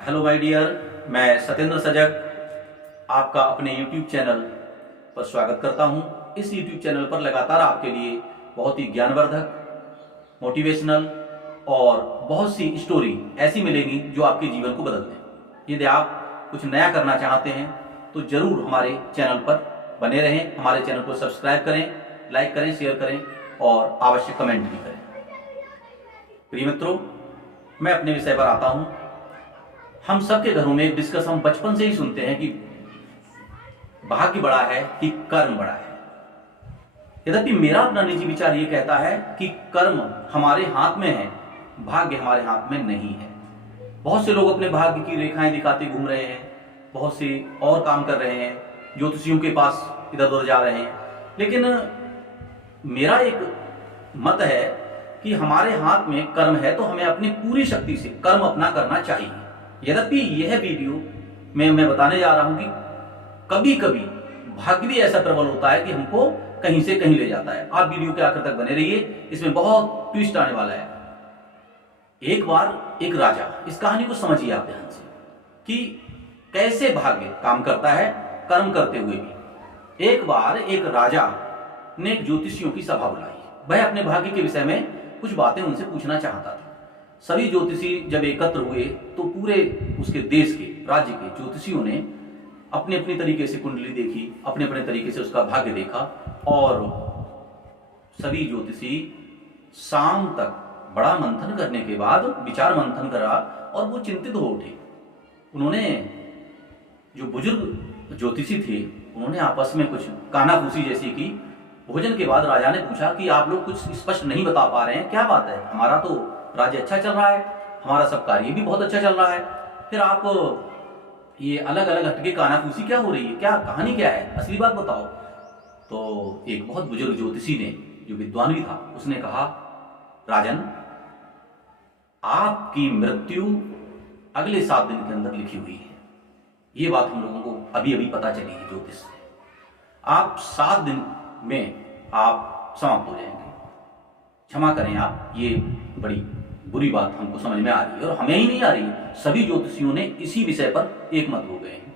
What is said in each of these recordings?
Hello my dear, मैं सत्येंद्र सजग आपका अपने YouTube चैनल पर स्वागत करता हूं। इस YouTube चैनल पर लगातार आपके लिए बहुत ही ज्ञानवर्धक, मोटिवेशनल और बहुत सी स्टोरी ऐसी मिलेंगी जो आपके जीवन को बदल दें। यदि आप कुछ नया करना चाहते हैं तो जरूर हमारे चैनल पर बने रहें। हमारे चैनल को सब्सक्राइब करें, लाइक करें, शेयर करें और आवश्यक कमेंट भी करें। प्रिय मित्रों, मैं अपने विषय पर आता हूं। हम सबके घरों में एक डिस्कस हम बचपन से ही सुनते हैं कि भाग्य बड़ा है कि कर्म बड़ा है। यद्यपि मेरा अपना निजी विचार ये कहता है कि कर्म हमारे हाथ में है, भाग्य हमारे हाथ में नहीं है। बहुत से लोग अपने भाग्य की रेखाएं दिखाते घूम रहे हैं, बहुत से और काम कर रहे हैं, ज्योतिषियों के पास इधर उधर जा रहे हैं। लेकिन मेरा एक मत है कि हमारे हाथ में कर्म है तो हमें अपनी पूरी शक्ति से कर्म अपना करना चाहिए। यद्यपि यह वीडियो में मैं बताने जा रहा हूं कि कभी कभी भाग्य भी ऐसा प्रबल होता है कि हमको कहीं से कहीं ले जाता है। आप वीडियो के आखिर तक बने रहिए, इसमें बहुत ट्विस्ट आने वाला है। एक बार एक राजा, इस कहानी को समझिए आप ध्यान से कि कैसे भाग्य काम करता है कर्म करते हुए भी। एक बार एक राजा ने ज्योतिषियों की सभा बुलाई। वह अपने भाग्य के विषय में कुछ बातें उनसे पूछना चाहता था। सभी ज्योतिषी जब एकत्र हुए तो पूरे उसके देश के, राज्य के ज्योतिषियों ने अपने अपने तरीके से कुंडली देखी, अपने अपने तरीके से उसका भाग्य देखा और सभी ज्योतिषी शाम तक बड़ा मंथन करने के बाद, विचार मंथन करा और वो चिंतित हो उठे। उन्होंने, जो बुजुर्ग ज्योतिषी थे, उन्होंने आपस में कुछ कानाफूसी जैसी की। भोजन के बाद राजा ने पूछा कि आप लोग कुछ स्पष्ट नहीं बता पा रहे हैं, क्या बात है? हमारा तो राज्य अच्छा चल रहा है, हमारा सब कार्य भी बहुत अच्छा चल रहा है, फिर आप ये अलग अलग हटके कानाफूसी क्या हो रही है? क्या कहानी क्या है? असली बात बताओ। तो एक बहुत बुजुर्ग ज्योतिषी ने, जो विद्वान भी था, उसने कहा, राजन, आपकी मृत्यु अगले 7 दिन के अंदर लिखी हुई है। ये बात हम लोगों को अभी अभी पता चली है ज्योतिष से। आप 7 दिन में आप समाप्त हो जाएंगे। क्षमा करें आप, ये बड़ी बुरी बात हमको समझ में आ रही है और हमें ही नहीं आ रही है। सभी ज्योतिषियों ने इसी विषय पर एकमत हो गए हैं।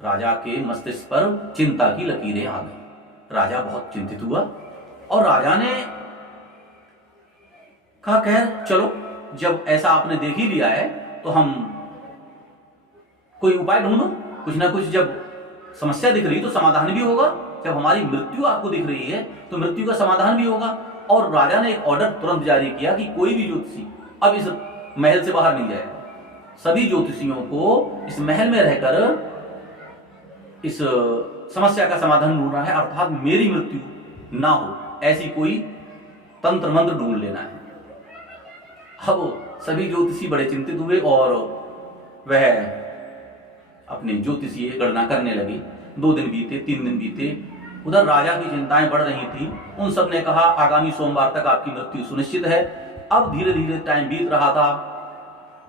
राजा के मस्तिष्क पर चिंता की लकीरें आ गई। राजा बहुत चिंतित हुआ और राजा ने कहा, खैर चलो, जब ऐसा आपने देख ही लिया है तो हम कोई उपाय ढूंढो। कुछ ना कुछ, जब समस्या दिख रही तो समाधान भी होगा। जब हमारी मृत्यु आपको दिख रही है तो मृत्यु का समाधान भी होगा। और राजा ने एक ऑर्डर तुरंत जारी किया कि कोई भी ज्योतिषी अब इस महल से बाहर नहीं जाएगा। सभी ज्योतिषियों को इस महल में रहकर इस समस्या का समाधान ढूंढना है, अर्थात मेरी मृत्यु ना हो, ऐसी कोई तंत्र मंत्र ढूंढ लेना है। अब सभी ज्योतिषी बड़े चिंतित हुए और वह अपने ज्योतिषीय गणना करने लगे। 2 दिन बीते, 3 दिन बीते, उधर राजा की चिंताएं बढ़ रही थी। उन सब ने कहा, आगामी सोमवार तक आपकी मृत्यु सुनिश्चित है। अब धीरे धीरे टाइम बीत रहा था।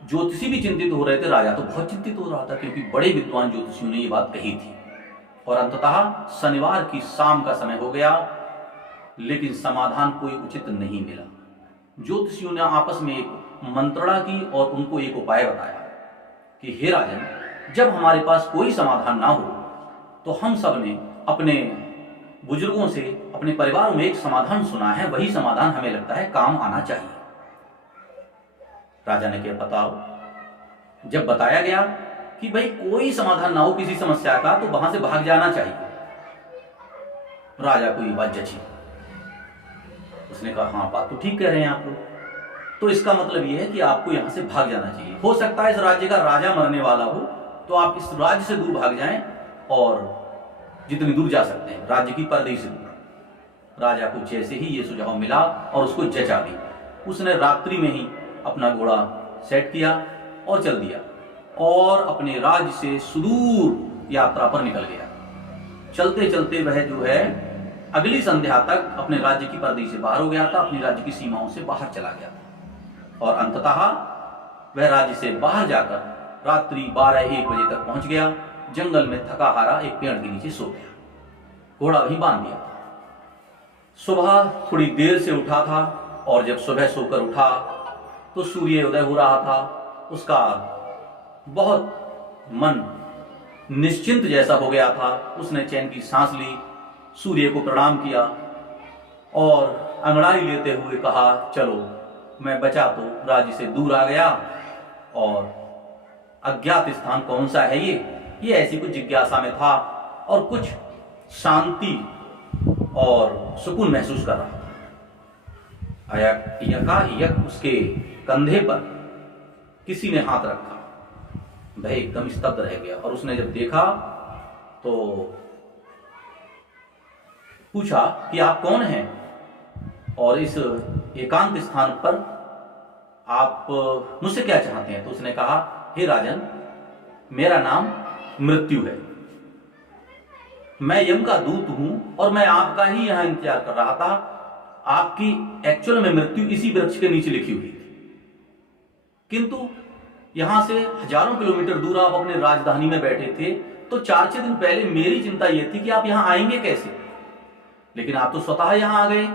ज्योतिषी भी चिंतित हो रहे थे, राजा तो बहुत चिंतित हो रहा था, क्योंकि बड़े विद्वान ज्योतिषियों ने ये बात कही थी। और अंततः शनिवार की शाम का समय हो गया, लेकिन समाधान कोई उचित नहीं मिला। ज्योतिषियों ने आपस में एक मंत्रणा की और उनको एक उपाय बताया कि हे राजन, जब हमारे पास कोई समाधान ना हो तो हम सब ने अपने बुजुर्गों से, अपने परिवारों में एक समाधान सुना है, वही समाधान हमें लगता है काम आना चाहिए। राजा ने क्या, बताओ। जब बताया गया कि भाई कोई समाधान ना हो किसी समस्या का तो वहां से भाग जाना चाहिए, राजा को ये बात जची। उसने कहा, हाँ, बात तो ठीक कह रहे हैं आप लोग, तो इसका मतलब यह है कि आपको यहां से भाग जाना चाहिए। हो सकता है इस राज्य का राजा मरने वाला हो, तो आप इस राज्य से दूर भाग जाएं और जितनी दूर जा सकते हैं, राज्य की परिधि से दूर। राजा को जैसे ही ये सुझाव मिला और उसको जचा भी, उसने रात्रि में ही अपना घोड़ा सेट किया और चल दिया और अपने राज्य से सुदूर यात्रा पर निकल गया। चलते चलते वह जो है अगली संध्या तक अपने राज्य की परिधि से बाहर हो गया था, अपनी राज्य की सीमाओं से बाहर चला गया था और अंततः वह राज्य से बाहर जाकर रात्रि 12-1 बजे तक पहुंच गया। जंगल में थका हारा एक पेड़ के नीचे सो गया, घोड़ा वहीं बांध दिया था। सुबह थोड़ी देर से उठा था और जब सुबह सोकर उठा तो सूर्य उदय हो रहा था। उसका बहुत मन निश्चिंत जैसा हो गया था। उसने चैन की सांस ली, सूर्य को प्रणाम किया और अंगड़ाई लेते हुए कहा, चलो मैं बचा तो राज्य से दूर आ गया, और अज्ञात स्थान कौन सा है ये ऐसी कुछ जिज्ञासा में था और कुछ शांति और सुकून महसूस कर रहा था। यक उसके कंधे पर किसी ने हाथ रखा। वह एकदम स्तब्ध रह गया और उसने जब देखा तो पूछा कि आप कौन हैं और इस एकांत स्थान पर आप मुझसे क्या चाहते हैं। तो उसने कहा, हे राजन, मेरा नाम मृत्यु है, मैं यम का दूत हूं और मैं आपका ही यहां इंतजार कर रहा था। आपकी एक्चुअल में मृत्यु इसी वृक्ष के नीचे लिखी हुई थी, किंतु यहां से हजारों किलोमीटर दूर आप अपने राजधानी में बैठे थे, तो 4-6 दिन पहले मेरी चिंता यह थी कि आप यहां आएंगे कैसे, लेकिन आप तो स्वतः यहां आ गए।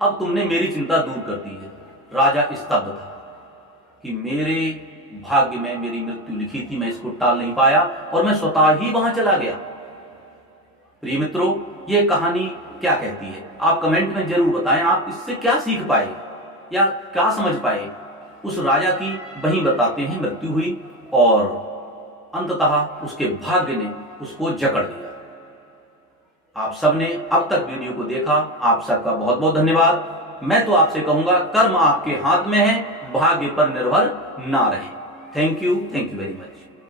अब तुमने मेरी चिंता दूर कर दी है। राजा स्तब्ध था कि मेरे भाग्य में मेरी मृत्यु लिखी थी, मैं इसको टाल नहीं पाया और मैं स्वतः ही वहां चला गया। प्रिय मित्रों, यह कहानी क्या कहती है, आप कमेंट में जरूर बताएं। आप इससे क्या सीख पाए या क्या समझ पाए। उस राजा की वहीं बताते हैं मृत्यु हुई और अंततः उसके भाग्य ने उसको जकड़ लिया। आप सबने अब तक वीडियो को देखा, आप सबका बहुत बहुत धन्यवाद। मैं तो आपसे कहूंगा, कर्म आपके हाथ में है, भाग्य पर निर्भर ना रहे। Thank you very much.